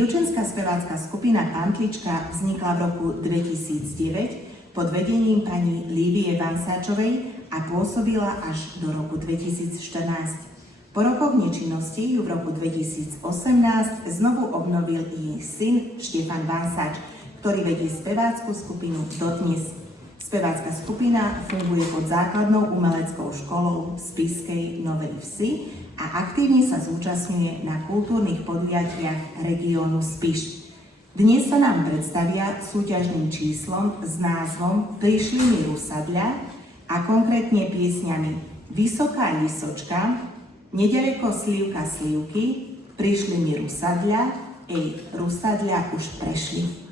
Dievčenská spevácka skupina Pantlička vznikla v roku 2009 pod vedením pani Lívie Vansáčovej a pôsobila až do roku 2014. Po rokoch nečinnosti ju v roku 2018 znovu obnovil jej syn Štefan Vansáč, ktorý vedie spevácku skupinu dodnes. Spevácka skupina funguje pod základnou umeleckou školou v spišskej Novej Vsi a aktívne sa zúčastňuje na kultúrnych podujatiach regiónu Spiš. Dnes sa nám predstavia súťažným číslom s názvom Prišli mi rusadľa a konkrétne piesňami Vysoká lisočka, Nedaleko slívka slívky, Prišli mi rusadľa, rusadľa už prešli.